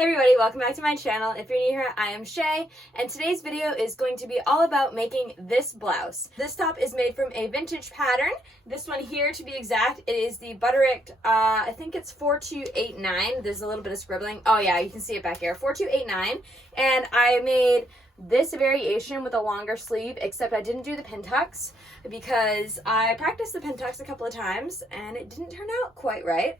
Hey everybody, welcome back to my channel. If you're new here, I am Shay, and today's video is going to be all about making this blouse. This top is made from a vintage pattern. This one here, to be exact, it is the butterick, I think it's 4289. There's a little bit of scribbling. Oh yeah, you can see it back here, 4289. And I made this variation with a longer sleeve, except I didn't do the pin tucks because I practiced the pin tucks a couple of times and it didn't turn out quite right.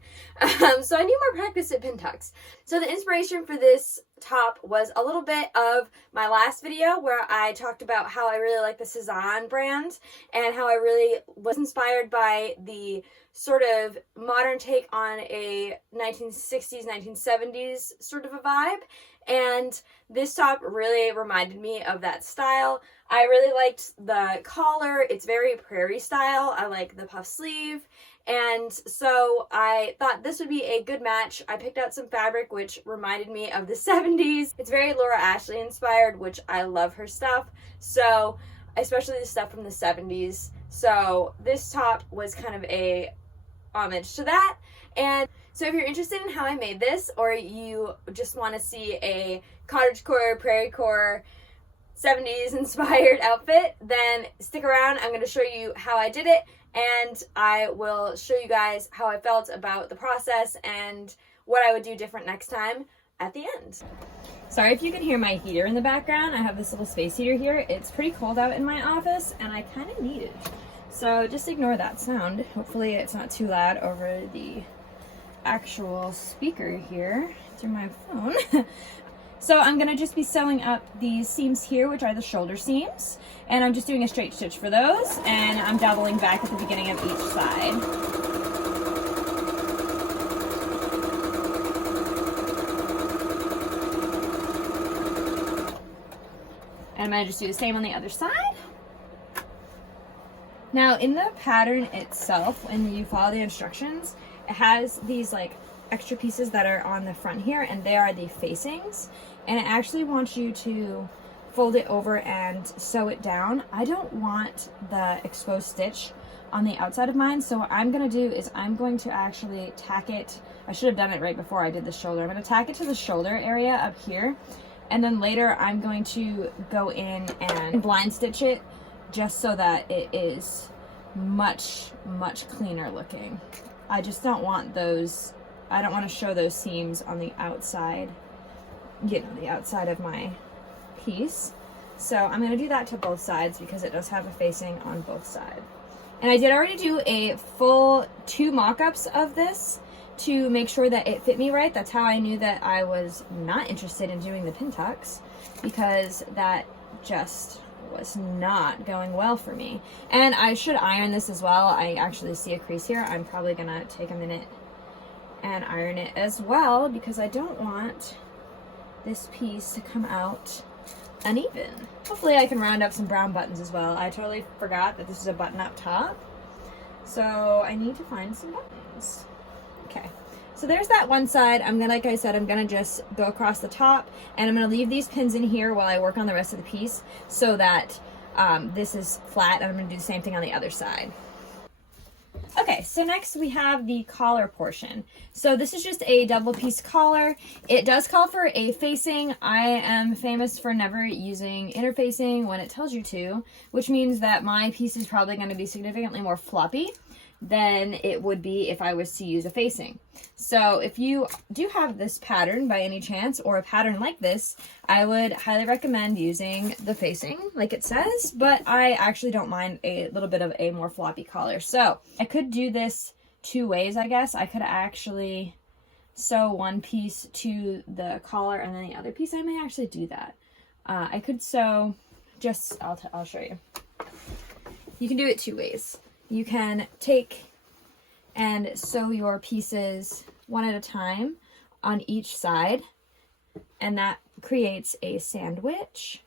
So I need more practice at pin tucks. So the inspiration for this top was a little bit of my last video where I talked about how I really like the SOOO brand and how I really was inspired by the sort of modern take on a 1960s, 1970s sort of a vibe. And this top really reminded me of that style. I really liked the collar. It's very Prairie style. I like the puff sleeve. And so I thought this would be a good match. I picked out some fabric which reminded me of the 70s. It's very Laura Ashley inspired, which I love her stuff. So, especially the stuff from the 70s. So this top was kind of a homage to that. And so if you're interested in how I made this, or you just want to see a cottagecore, prairiecore, 70s inspired outfit, then stick around. I'm going to show you how I did it, and I will show you guys how I felt about the process and what I would do different next time at the end. Sorry if you can hear my heater in the background. I have this little space heater here. It's pretty cold out in my office, and I kind of need it. So just ignore that sound. Hopefully it's not too loud over the actual speaker here through my phone. So I'm gonna just be sewing up these seams here, which are the shoulder seams, and I'm just doing a straight stitch for those, and I'm doubling back at the beginning of each side. And I'm gonna just do the same on the other side. Now in the pattern itself, when you follow the instructions, it has these like extra pieces that are on the front here, and they are the facings, and it actually wants you to fold it over and sew it down. I don't want the exposed stitch on the outside of mine, so what I'm going to do is I'm going to actually tack it. I should have done it right before I did the shoulder. I'm going to tack it to the shoulder area up here, and then later I'm going to go in and blind stitch it just so that it is much cleaner looking. I just don't want those, I don't want to show those seams on the outside, you know, the outside of my piece. So I'm going to do that to both sides because it does have a facing on both sides. And I did already do a full 2 mock-ups of this to make sure that it fit me right. That's how I knew that I was not interested in doing the pin tucks, because that just was not going well for me. And I should iron this as well. I actually see a crease here. I'm probably gonna take a minute and iron it as well because I don't want this piece to come out uneven. Hopefully I can round up some brown buttons as well. I totally forgot that this is a button up top, so I need to find some buttons. Okay, so there's that one side. I'm gonna, like I said, I'm gonna just go across the top, and I'm gonna leave these pins in here while I work on the rest of the piece so that this is flat, and I'm gonna do the same thing on the other side. Okay, so next we have the collar portion. So this is just a double piece collar. It does call for a facing. I am famous for never using interfacing when it tells you to, which means that my piece is probably going to be significantly more floppy than it would be if I was to use a facing. So if you do have this pattern by any chance, or a pattern like this, I would highly recommend using the facing like it says, but I actually don't mind a little bit of a more floppy collar. So I could do this 2 ways, I guess. I could actually sew one piece to the collar and then the other piece. I may actually do that. I could sew just, I'll show you. You can do it 2 ways. You can take and sew your pieces one at a time on each side, and that creates a sandwich.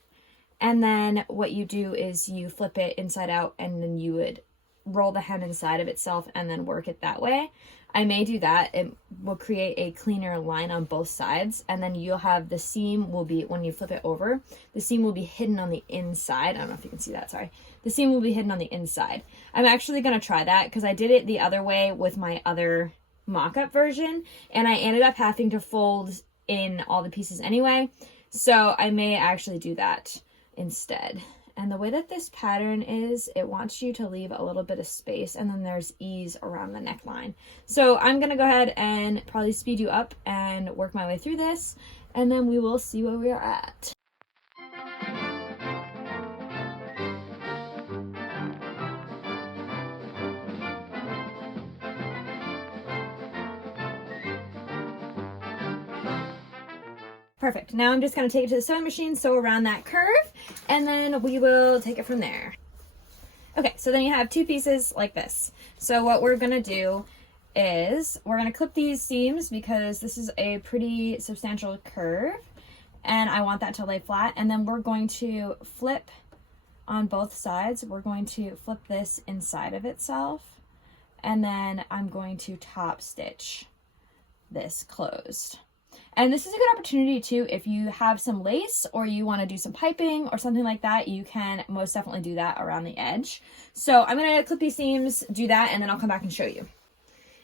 And then what you do is you flip it inside out, and then you would roll the hem inside of itself and then work it that way. I may do that. It will create a cleaner line on both sides, and then you'll have the seam will be, when you flip it over, the seam will be hidden on the inside. I don't know if you can see that, sorry. The seam will be hidden on the inside. I'm actually going to try that because I did it the other way with my other mock-up version, and I ended up having to fold in all the pieces anyway. So I may actually do that instead. And the way that this pattern is, it wants you to leave a little bit of space, and then there's ease around the neckline. So I'm gonna go ahead and probably speed you up and work my way through this, and then we will see where we are at. Perfect. Now I'm just going to take it to the sewing machine, sew around that curve, and then we will take it from there. Okay, so then you have two pieces like this. So what we're going to do is we're going to clip these seams because this is a pretty substantial curve, and I want that to lay flat. And then we're going to flip on both sides. We're going to flip this inside of itself, and then I'm going to top stitch this closed. And this is a good opportunity too, if you have some lace or you want to do some piping or something like that, you can most definitely do that around the edge. So I'm going to clip these seams, do that, and then I'll come back and show you.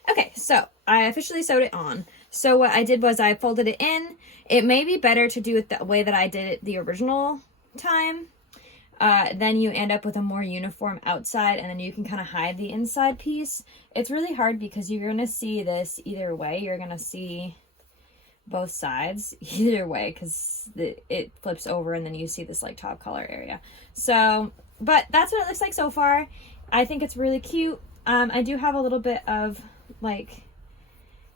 Okay, so I officially sewed it on. So what I did was I folded it in. It may be better to do it the way that I did it the original time. Then you end up with a more uniform outside, and then you can kind of hide the inside piece. It's really hard because you're going to see this either way. You're going to see both sides either way because it flips over, and then you see this like top collar area. So, but that's what it looks like so far. I think it's really cute. I do have a little bit of like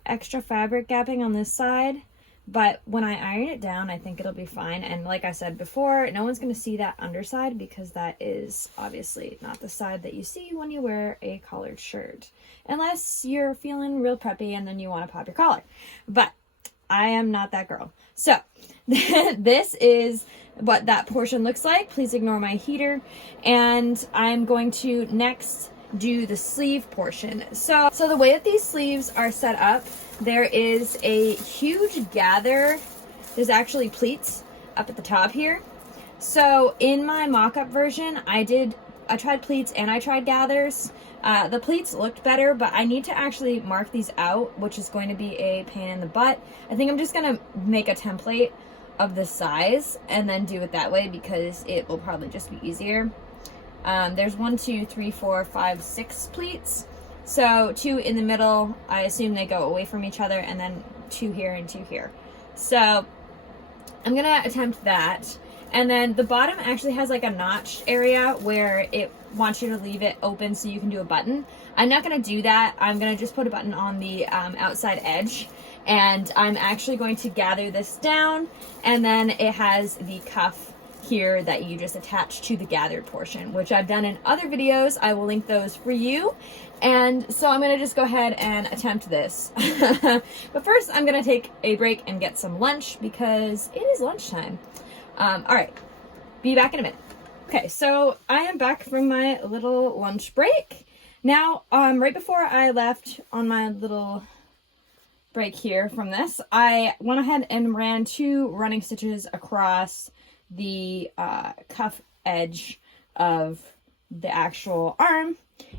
extra fabric gapping on this side, but when I iron it down, I think it'll be fine. And like I said before, no one's going to see that underside because that is obviously not the side that you see when you wear a collared shirt, unless you're feeling real preppy and then you want to pop your collar. But I am not that girl. So this is what that portion looks like. Please ignore my heater. And I'm going to next do the sleeve portion. So the way that these sleeves are set up, there is a huge gather. There's actually pleats up at the top here. So in my mock-up version, I tried pleats and I tried gathers. The pleats looked better, but I need to actually mark these out, which is going to be a pain in the butt. I think I'm just going to make a template of the size and then do it that way because it will probably just be easier. There's 1, 2, 3, 4, 5, 6 pleats. So 2 in the middle, I assume they go away from each other, and then 2 here and 2 here. So I'm going to attempt that. And then the bottom actually has like a notch area where it wants you to leave it open so you can do a button. I'm not going to do that. I'm going to just put a button on the outside edge, and I'm actually going to gather this down, and then it has the cuff here that you just attach to the gathered portion, which I've done in other videos. I will link those for you. And so I'm going to just go ahead and attempt this. But first I'm going to take a break and get some lunch because it is lunchtime. All right, be back in a minute. Okay, so I am back from my little lunch break. Now, right before I left on my little break here from this, I went ahead and ran 2 running stitches across the cuff edge of the actual arm.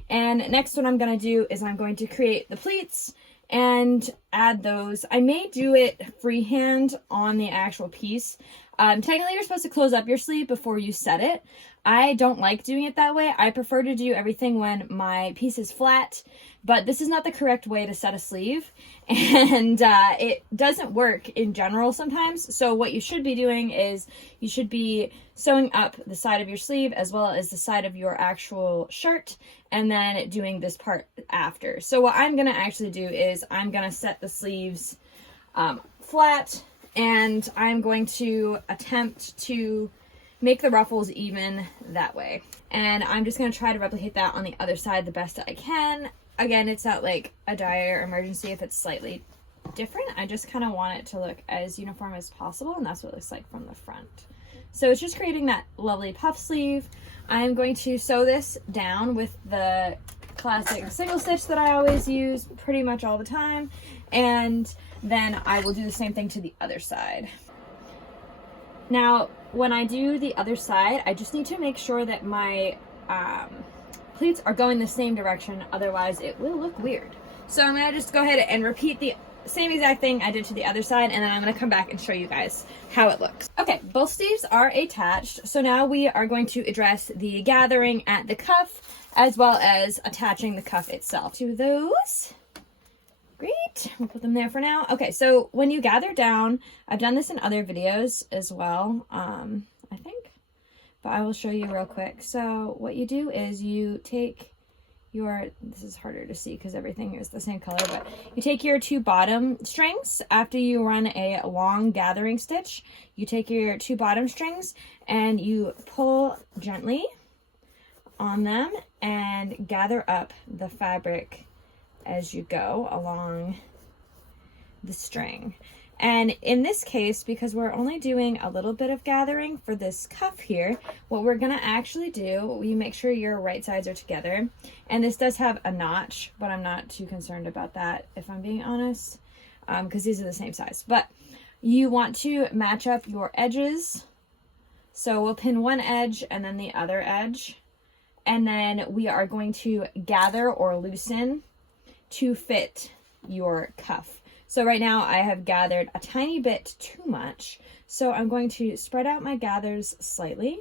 And next what I'm going to do is I'm going to create the pleats and add those. I may do it freehand on the actual piece. Technically you're supposed to close up your sleeve before you set it. I don't like doing it that way. I prefer to do everything when my piece is flat, but this is not the correct way to set a sleeve, and it doesn't work in general sometimes. So what you should be doing is you should be sewing up the side of your sleeve as well as the side of your actual shirt, and then doing this part after. So what I'm going to actually do is I'm going to set the sleeves flat, and I'm going to attempt to make the ruffles even that way. And I'm just going to try to replicate that on the other side the best I can. Again, it's not like a dire emergency if it's slightly different. I just kind of want it to look as uniform as possible, and that's what it looks like from the front. So it's just creating that lovely puff sleeve. I'm going to sew this down with the classic single stitch that I always use pretty much all the time, and then I will do the same thing to the other side. Now, when I do the other side, I just need to make sure that my pleats are going the same direction, otherwise it will look weird. So I'm going to just go ahead and repeat the same exact thing I did to the other side, and then I'm going to come back and show you guys how it looks. Okay, both sleeves are attached, so now we are going to address the gathering at the cuff as well as attaching the cuff itself to those. Great, we'll put them there for now. Okay, so when you gather down, I've done this in other videos as well, I think, but I will show you real quick. So what you do is you take your, this is harder to see because everything is the same color, but you take your 2 bottom strings. After you run a long gathering stitch, you take your 2 bottom strings and you pull gently on them and gather up the fabric as you go along the string. And in this case, because we're only doing a little bit of gathering for this cuff here, what we're gonna actually do, you make sure your right sides are together. And this does have a notch, but I'm not too concerned about that, if I'm being honest, because these are the same size. But you want to match up your edges. So we'll pin one edge and then the other edge. And then we are going to gather or loosen to fit your cuff. So right now I have gathered a tiny bit too much. So I'm going to spread out my gathers slightly,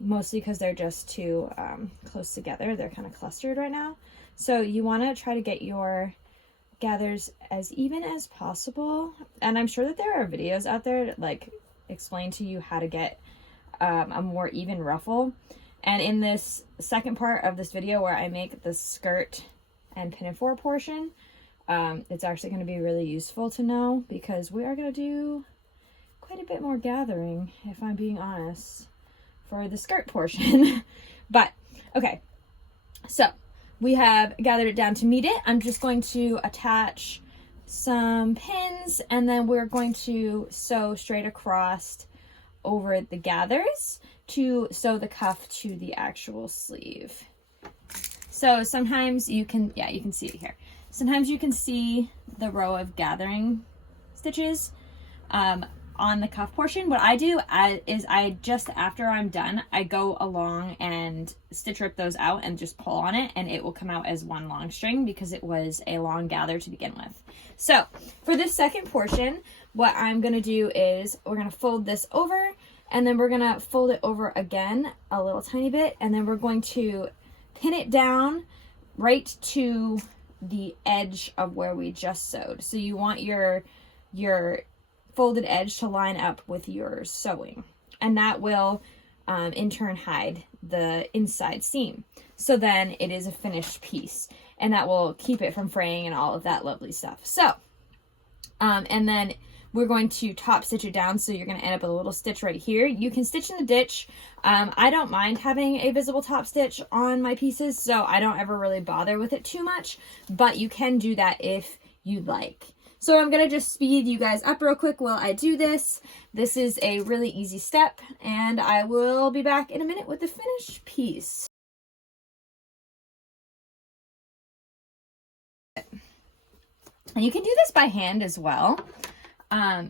mostly because they're just too close together. They're kind of clustered right now. So you want to try to get your gathers as even as possible. And I'm sure that there are videos out there that like explain to you how to get a more even ruffle. And in this second part of this video where I make the skirt and pinafore portion, it's actually going to be really useful to know because we are going to do quite a bit more gathering, if I'm being honest, for the skirt portion. But okay, so we have gathered it down to meet it. I'm just going to attach some pins and then we're going to sew straight across over the gathers to sew the cuff to the actual sleeve. So sometimes you can, yeah, you can see it here. Sometimes you can see the row of gathering stitches on the cuff portion. What I do is I just, after I'm done, I go along and stitch rip those out and just pull on it and it will come out as one long string because it was a long gather to begin with. So for this second portion, what I'm gonna do is we're gonna fold this over and then we're gonna fold it over again a little tiny bit and then we're going to pin it down right to the edge of where we just sewed. So you want your folded edge to line up with your sewing, and that will in turn hide the inside seam. So then it is a finished piece, and that will keep it from fraying and all of that lovely stuff. So and then we're going to top stitch it down, so you're going to end up with a little stitch right here. You can stitch in the ditch. I don't mind having a visible top stitch on my pieces, so I don't ever really bother with it too much, but you can do that if you'd like. So I'm going to just speed you guys up real quick while I do this. This is a really easy step, and I will be back in a minute with the finished piece. And you can do this by hand as well.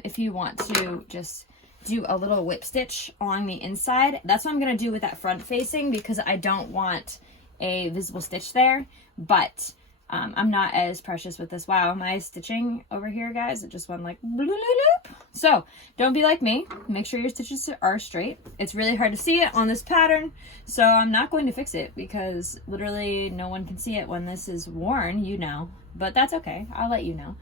If you want to just do a little whip stitch along the inside. That's what I'm going to do with that front facing because I don't want a visible stitch there, but I'm not as precious with this. Wow, my stitching over here, guys, it just went like bloop, bloop. So don't be like me. Make sure your stitches are straight. It's really hard to see it on this pattern, so I'm not going to fix it because literally no one can see it when this is worn, you know. But that's okay. I'll let you know.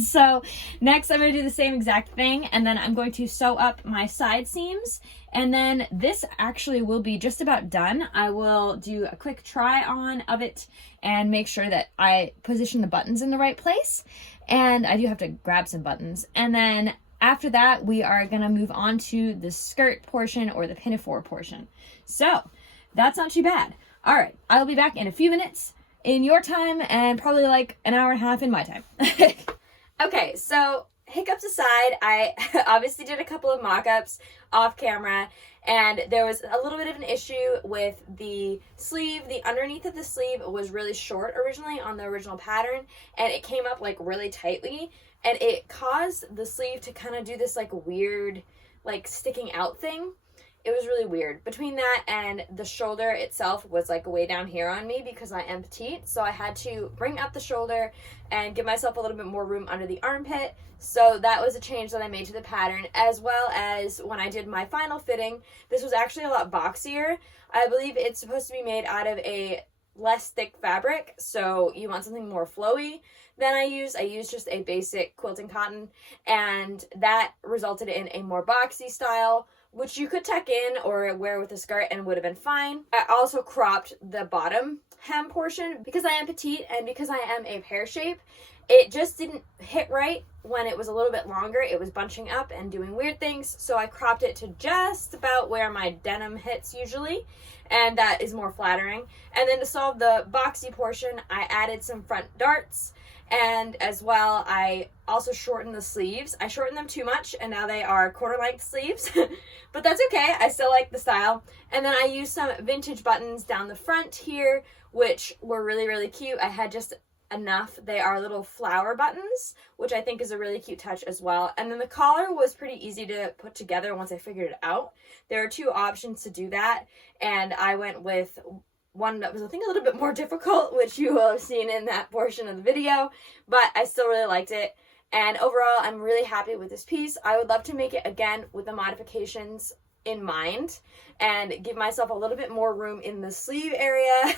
So next I'm going to do the same exact thing, and then I'm going to sew up my side seams, and then this actually will be just about done. I will do a quick try on of it and make sure that I position the buttons in the right place, and I do have to grab some buttons. And then after that we are going to move on to the skirt portion or the pinafore portion. So that's not too bad. All right, I'll be back in a few minutes in your time and probably like an hour and a half in my time. Okay, so hiccups aside, I obviously did a couple of mock-ups off camera, and there was a little bit of an issue with the sleeve. The underneath of the sleeve was really short originally on the original pattern, and it came up like really tightly, and it caused the sleeve to kind of do this like weird like sticking out thing. it was really weird. Between that and the shoulder itself was like way down here on me because I am petite. So I had to bring up the shoulder and give myself a little bit more room under the armpit. So that was a change that I made to the pattern, as well as when I did my final fitting. This was actually a lot boxier. I believe it's supposed to be made out of a less thick fabric, so you want something more flowy than I used just a basic quilting cotton, and that resulted in a more boxy style, which you could tuck in or wear with a skirt and would have been fine. I also cropped the bottom hem portion because I am petite and because I am a pear shape. It just didn't hit right when it was a little bit longer. It was bunching up and doing weird things, so I cropped it to just about where my denim hits usually, and that is more flattering. And then to solve the boxy portion, I added some front darts, and as well, I also shortened the sleeves. I shortened them too much, and now they are quarter-length sleeves, but that's okay. I still like the style. And then I used some vintage buttons down the front here, which were really, really cute. I had just enough. They are little flower buttons, which I think is a really cute touch as well. And then the collar was pretty easy to put together once I figured it out. There are two options to do that, and I went with one that was, I think, a little bit more difficult, which you will have seen in that portion of the video, but I still really liked it. And overall, I'm really happy with this piece. I would love to make it again with the modifications in mind and give myself a little bit more room in the sleeve area.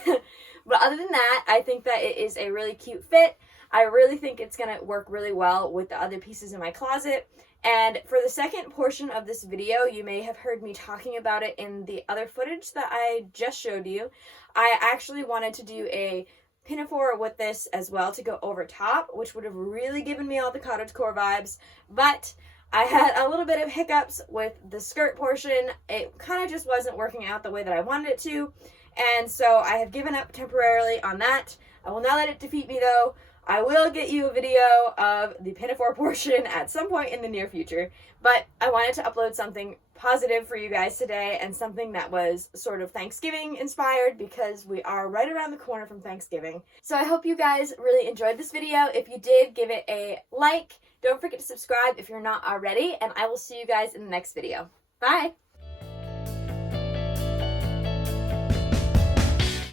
But other than that, I think that it is a really cute fit. I really think it's going to work really well with the other pieces in my closet. And for the second portion of this video, you may have heard me talking about it in the other footage that I just showed you. I actually wanted to do a pinafore with this as well to go over top, which would have really given me all the cottagecore vibes. But I had a little bit of hiccups with the skirt portion. It kind of just wasn't working out the way that I wanted it to. And so I have given up temporarily on that. I will not let it defeat me though. I will get you a video of the pinafore portion at some point in the near future. But I wanted to upload something positive for you guys today and something that was sort of Thanksgiving inspired because we are right around the corner from Thanksgiving. So I hope you guys really enjoyed this video. If you did, give it a like. Don't forget to subscribe if you're not already. And I will see you guys in the next video. Bye!